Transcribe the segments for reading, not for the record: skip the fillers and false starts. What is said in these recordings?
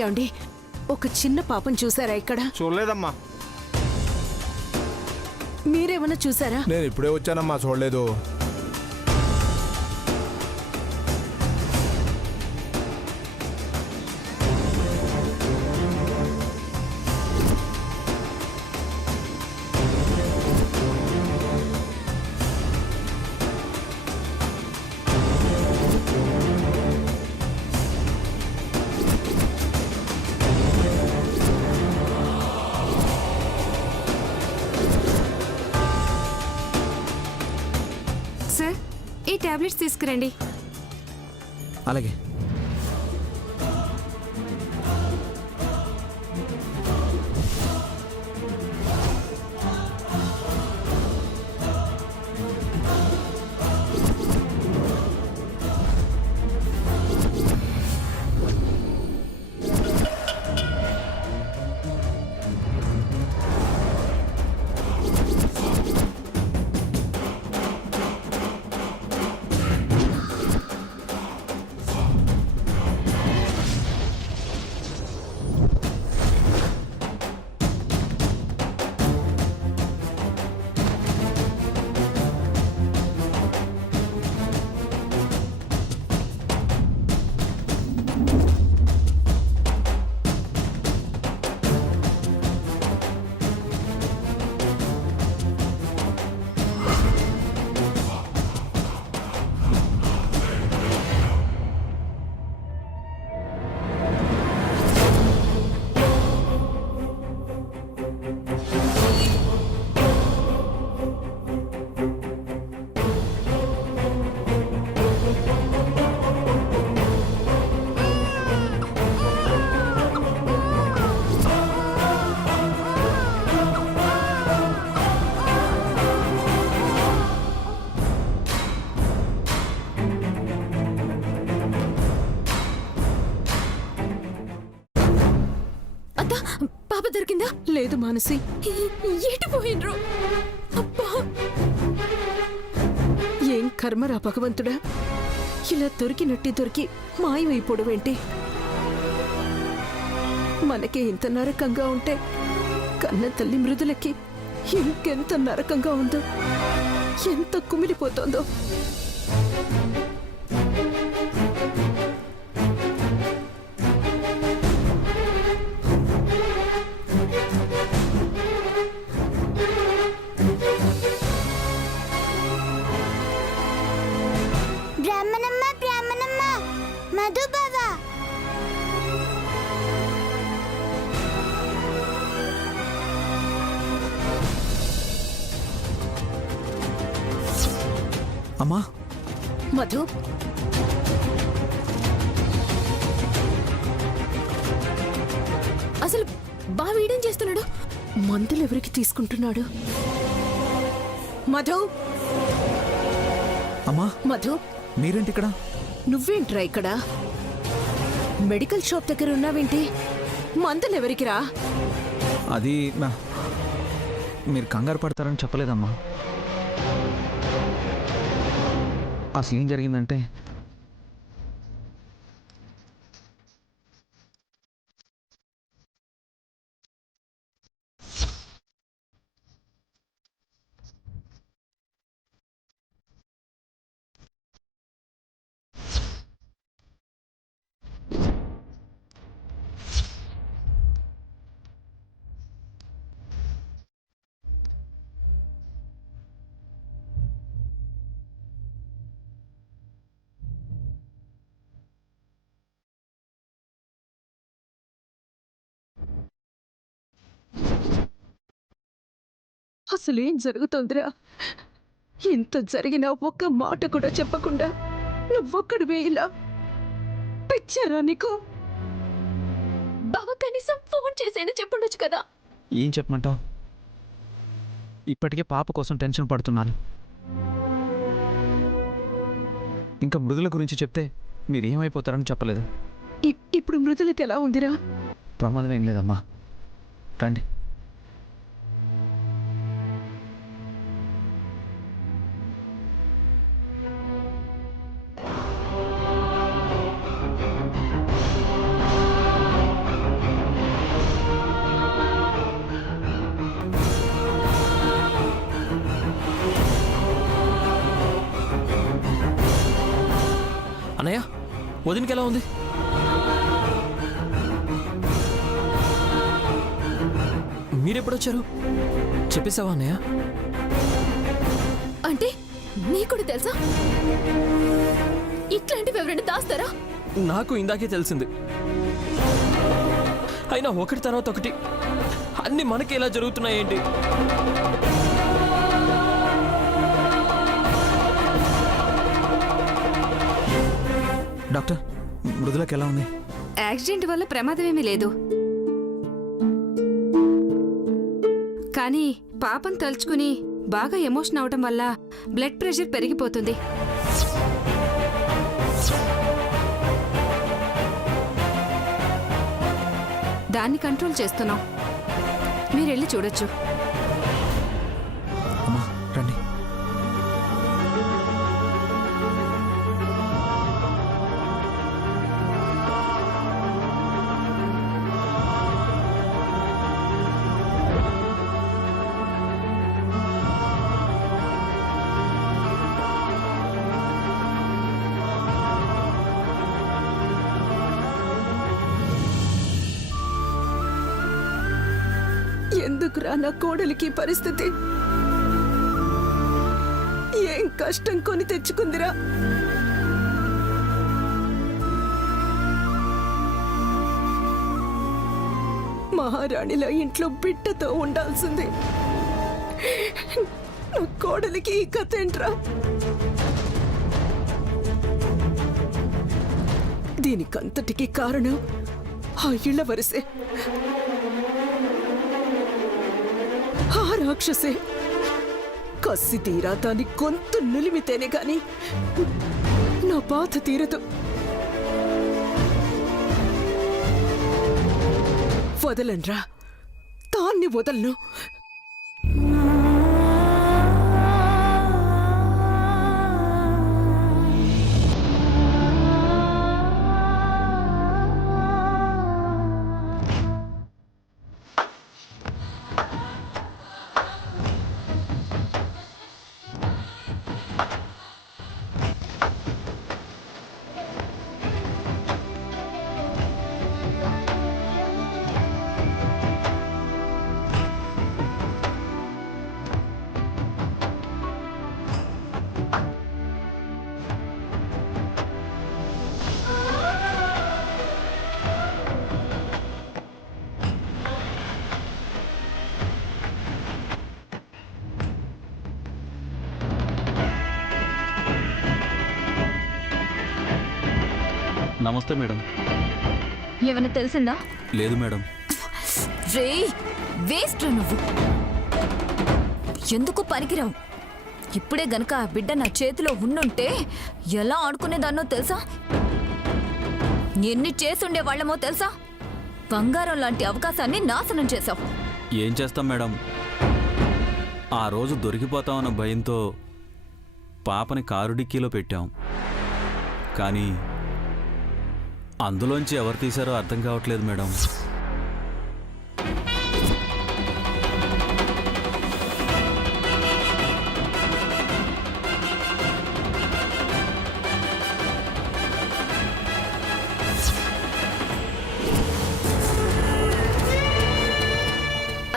ఏమండి, ఒక చిన్న పాపం చూసారా ఇక్కడ? చూడలేదమ్మా. మీరేమన్నా చూసారా? నేను ఇప్పుడే వచ్చానమ్మా, చూడలేదు. సార్, ఈ టాబ్లెట్స్ తీసుకురండి. అలాగే. అత్త, పాప దొరికిందా? లేదు మానసి. ఏటి పోయినరు? అబ్బా, ఏం కర్మరా భగవంతుడా, ఇలా దొరికి మాయమైపోవడమేంటి? మనకే ఇంత నరకంగా ఉంటే కన్న తల్లి మృదులకి ఇంకెంత నరకంగా ఉందో, ఎంత కుమిలిపోతోందో. బ్రాహ్మణమ్మ మధుబావ. అమ్మా, మధు, అసలు బావీడేం చేస్తున్నాడు? మందులు ఎవరికి తీసుకుంటున్నాడు? మధు, అమ్మా, మధు, మీరేంటి ఇక్కడ? నువ్వేంట్రా ఇక్కడ? మెడికల్ షాప్ దగ్గర ఉన్నావేంటి? మందులు ఎవరికిరా? అది మీరు కంగారు పడతారని చెప్పలేదమ్మా. అసలు ఏం జరిగిందంటే, అసలేం జరుగుతోందిరా? ఇంత జరిగినా ఒక్క మాట కూడా చెప్పకుండా నువ్వొక్కడివే ఇలా. పిచ్చారా నీకు? బావ కనీసం ఫోన్ చేసేనా చెప్పుండొచ్చు కదా. ఏం చెప్పమంటావు? ఇప్పటికే పాప కోసం టెన్షన్ పడుతున్నాను. ఇంకా మృదుల గురించి చెప్తే మీరేమైపోతారని చెప్పలేదు. ఇప్పుడు మృదులకి ఎలా ఉందిరా? ప్రమాదం ఏం లేదమ్మా, రండి. అన్నయ్య వదినకి ఎలా ఉంది? మీరెప్పుడొచ్చారు? చెప్పేసావా అన్నయ్య? అంటే నీకు కూడా తెలుసా? ఇట్లాంటివి ఎవరైనా దాస్తారా? నాకు ఇందాకే తెలిసింది. అయినా ఒకటి తర్వాత ఒకటి అన్ని మనకి ఎలా జరుగుతున్నాయేంటి? డాక్టర్, మృదులకు ఎలా ఉంది? యాక్సిడెంట్ వల్ల ప్రమాదం ఏమీ లేదు, కానీ పాపం తలుచుకుని బాగా ఎమోషన్ అవటం వల్ల బ్లడ్ ప్రెషర్ పెరిగిపోతుంది. దాన్ని కంట్రోల్ చేస్తున్నాం. మీరు వెళ్ళి చూడొచ్చు. అమ్మా రండి. ఎందుకురా నా కోడలికి ఈ పరిస్థితి? ఏం కష్టం కొని తెచ్చుకుందిరా? మహారాణిలా ఇంట్లో బిడ్డతో ఉండాల్సింది నా కోడలికి ఈ కథ ఏంట్రా? దీనికంతటికి కారణం ఆ ఇళ్ల వరసే, ఆ రాక్షసే. కసి తీరా దాని గొంతు నులిమితేనే గాని నా బాధ తీరదు. వదలన్రా, దాన్ని వదలను. నమస్తే మేడం. ఏమైనా తెలిసిందా? లేదు మేడం. రే వేస్ట్ నువ్వు, ఎందుకు పనికిరావు. ఇప్పుడే గనక ఆ బిడ్డ నా చేతిలో ఉండుంటే ఎలా ఆడుకునేదాన్నో తెలుసా? ఎన్ని చేసుండే వాళ్ళమో తెలుసా? బంగారం లాంటి అవకాశాన్ని నాశనం చేశావు. ఏం చేస్తాం మేడం, ఆ రోజు దొరికిపోతామన్న భయంతో పాపని కారు డిక్కీలో పెట్టాం. కానీ అందులోంచి ఎవరు తీశారో అర్థం కావట్లేదు మేడం.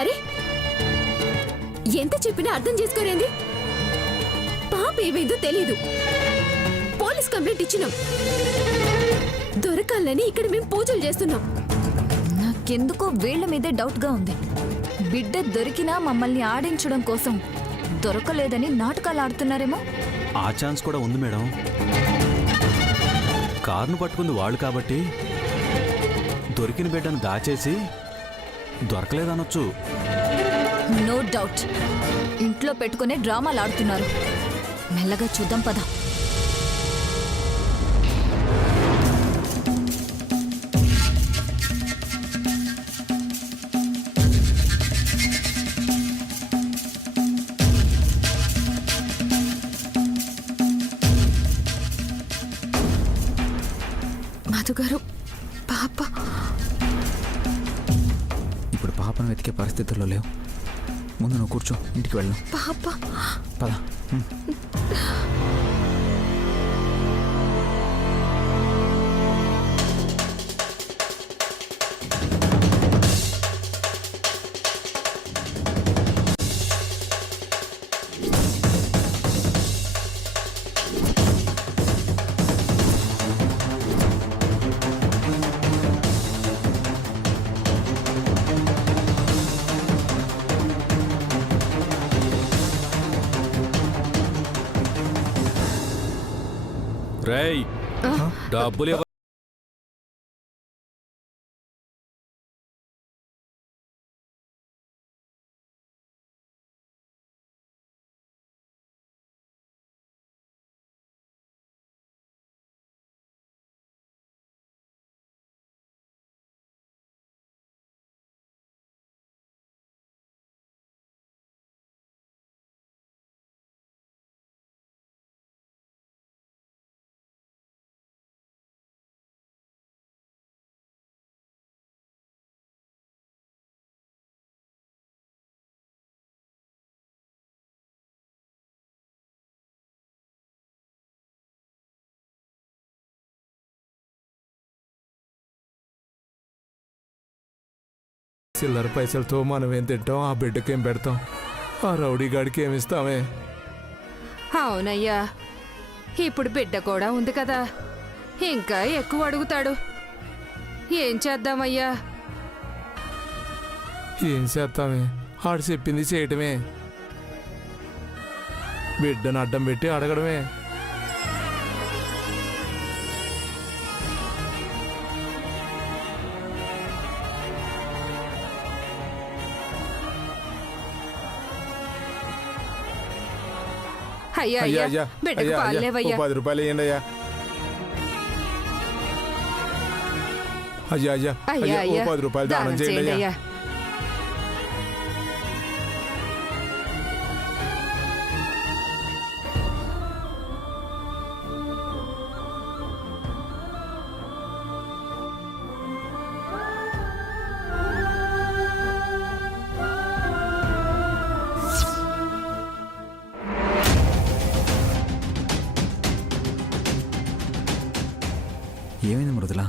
అరే ఎంత చెప్పినా అర్థం చేసుకోరేంది? పాప ఏమైందో తెలీదు. పోలీస్ కంప్లైంట్ ఇచ్చినాం. దొరకాలని ఇక్కడ మేము పూజలు చేస్తున్నాం. నాకెందుకో వీళ్ళ మీదే డౌట్ గా ఉంది. బిడ్డ దొరికినా మమ్మల్ని ఆడించడం కోసం దొరకలేదని నాటకాలు ఆడుతున్నారేమో. ఆ ఛాన్స్ కూడా ఉంది మేడం. కారును పట్టుకుంది వాళ్ళు కాబట్టి దొరికిన బిడ్డను దాచేసి దొరకలేదనొచ్చు. నో డౌట్ ఇంట్లో పెట్టుకునే డ్రామాలు ఆడుతున్నారు. మెల్లగా చూద్దాం పద. మధుగారు, పాప ఇప్పుడు పాపను వెతికే పరిస్థితుల్లో లేవు. ముందు నువ్వు కూర్చో, ఇంటికి వెళ్దాం. పాప పద. రేయ్ డబ్బులు ఇవ్వ. చిల్లర పైసలతో మనం ఏం తింటాం, ఆ బిడ్డకేం పెడతాం, ఆ రౌడీ గాడికి ఏమిస్తామే? అవునయ్యా, ఇప్పుడు బిడ్డ కూడా ఉంది కదా, ఇంకా ఎక్కువ అడుగుతాడు. ఏం చేద్దామయ్యా? ఏం చేస్తామే, ఆడు చెప్పింది చేయటమే, బిడ్డను అడ్డం పెట్టి అడగడమే. అయ్యా అయ్యా అయ్యా, అయ్యా బిడ్డకు అయ్యా పాలు అయ్యా, ఓ లేవయ్యా. 10 రూపాయలు ఇవ్వండి అయ్యా. అయ్యా అయ్యా అయ్యా అయ్యా, ఓ అయ్యా, 10 రూపాయలు దానం చేయండి అయ్యా. అయ్యా. ఏమైంది మృదుల?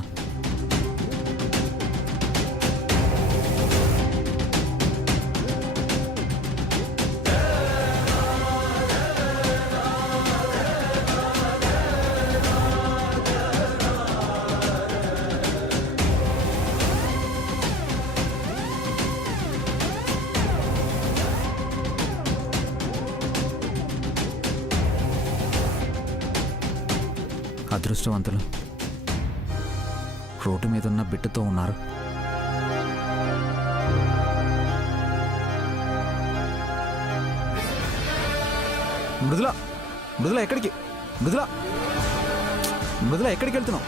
అదృష్టవంతులు రోడ్డు మీద ఉన్న బిడ్డతో ఉన్నారు. మృదుల, మృదుల ఎక్కడికి? మృదుల, మృదుల ఎక్కడికి వెళ్తున్నావు?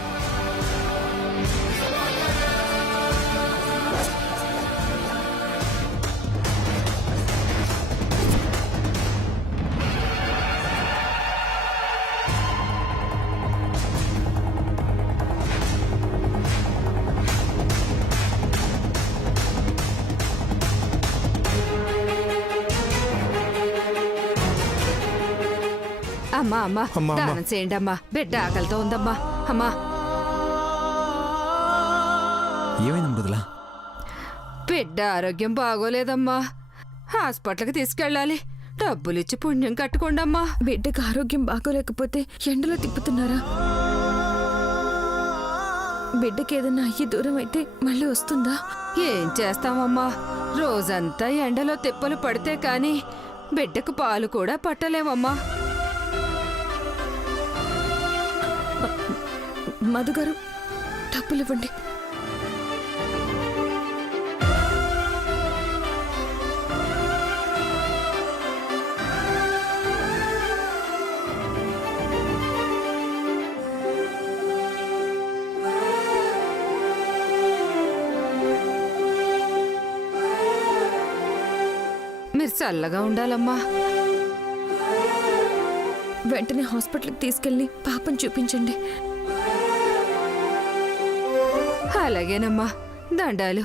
అమ్మా అమ్మా, అమ్మా, అమ్మా. దానం చేయండి అమ్మా, బిడ్డ ఆకలితో ఉందమ్మా. అమ్మా, ఏమైంది మృదుల? బిడ్డ ఆరోగ్యం బాగోలేదమ్మా, హాస్పిటల్కి తీసుకెళ్ళాలి. డబ్బులిచ్చి పుణ్యం కట్టుకోండమ్మా. బిడ్డకు ఆరోగ్యం బాగోలేకపోతే ఎండలో తిప్పుతున్నారా? బిడ్డకి ఏదన్నా అయ్యి దూరం అయితే మళ్ళీ వస్తుందా? ఏం చేస్తామమ్మా, రోజంతా ఎండలో తిప్పలు పడితే కాని బిడ్డకు పాలు కూడా పట్టలేమమ్మా. మధుగారు, డబ్బులు ఇవ్వండి. మీరు చల్లగా ఉండాలమ్మా. వెంటనే హాస్పిటల్కి తీసుకెళ్ళి పాపని చూపించండి. అలాగేనమ్మా, దండాలు.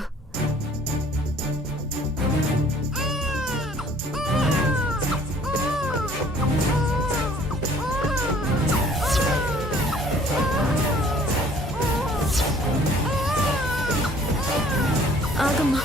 ఆగమ్మా.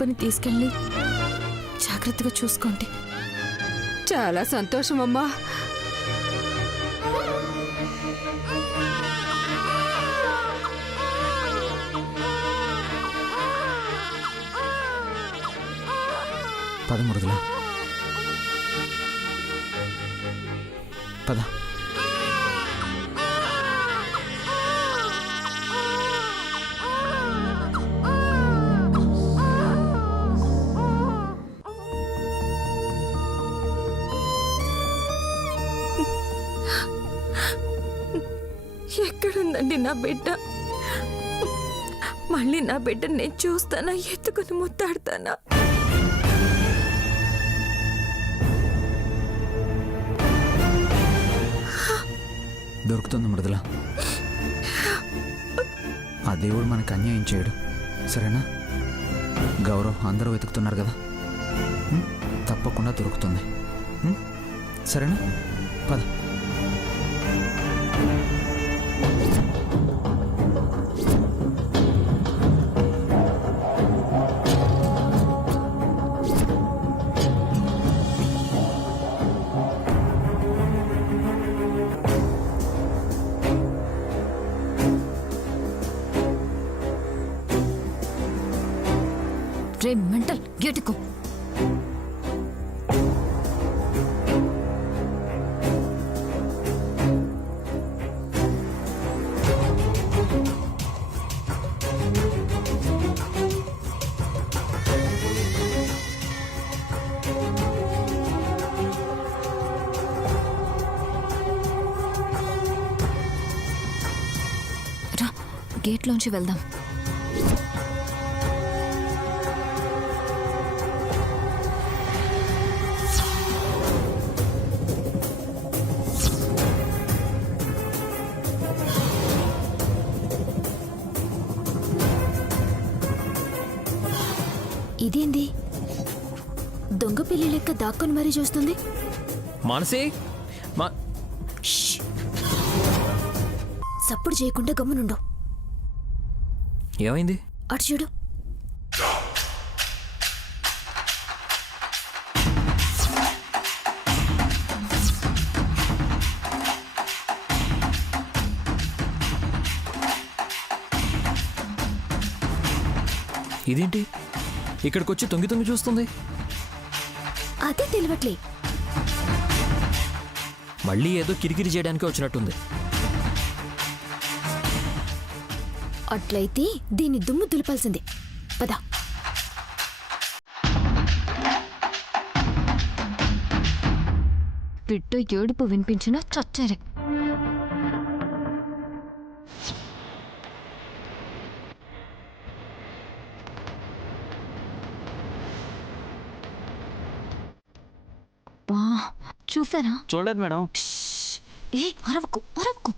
పాపని తీసుకెళ్ళి జాగ్రత్తగా చూసుకోండి. చాలా సంతోషం అమ్మా. పద మృదుల, పద. ఎక్కడుందండి నా బిడ్డ? మళ్ళీ నా బిడ్డని నేను చూస్తానా, ఎత్తుకుని ముద్దాడతానా? దొరుకుతుంది మృదుల. ఆ దేవుడు మనకు అన్యాయం చేయడు, సరేనా? గౌరవ్ అందరూ వెతుకుతున్నారు కదా, తప్పకుండా దొరుకుతుంది, సరేనా? పద. రే మెంటల్, గేటుకో. రా, గేట్లోంచి వెళ్దాం. ఇదేంది దొంగ పిల్లి లెక్క దాక్కుని మరీ చూస్తుంది? మానసి, మా సప్పుడు చేయకుండా గమ్మునుండు. ఏమైంది? అటు చూడు. ఇదేంటి ఇక్కడికి వచ్చి తొంగి తొంగి చూస్తుంది? అదే తెలియట్లే. మళ్ళీ ఏదో కిరికిరి చేయడానికి వచ్చినట్టుంది. అట్లయితే దీన్ని దుమ్ము దులపాల్సిందే. పద. బిడ్డ ఏడుపు వినిపించినా చచ్చారే. చూసారా? చూడలేదు మేడం. ఏ అరవకు అరవకు.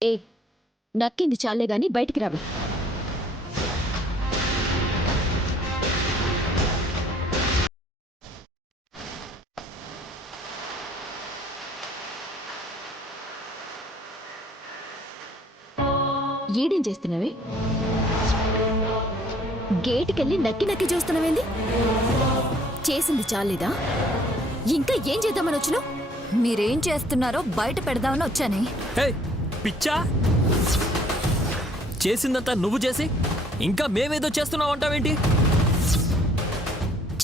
ఏ నక్కింది చాలే గాని బయటికి రావు. ఏడేం చేస్తున్నావే? గేటుకెళ్ళి నక్కి నక్కి చూస్తున్నావేంది? చేసింది చాలేదా? ఇంకా ఏం చేద్దామని వచ్చినావు? మీరేం చేస్తున్నారో బయట పెడదామని వచ్చానే. హే పిచ్చా, చేసిందంతా నువ్వు చేసి ఇంకా మేమేదో చేస్తున్నావు అంటావేంటి?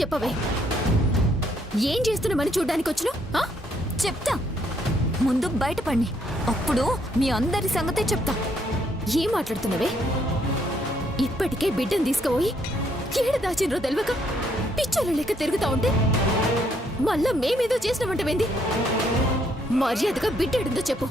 చెప్పవే, ఏం చేస్తున్నామని చూడ్డానికి వచ్చినావు? చెప్తా, ముందు బయటపడి అప్పుడు మీ అందరి సంగతే చెప్తా. ఏం మాట్లాడుతున్నావే? ఇప్పటికే బిడ్డను తీసుకుపోయి ఏడు దాచినరో తెలవక పిచ్చోళ్ళ లెక్క తిరుగుతా ఉంటే మళ్ళా మేమేదో చేసినామంటవేంది? మర్యాదగా బిడ్డ ఏడుందో చెప్పు.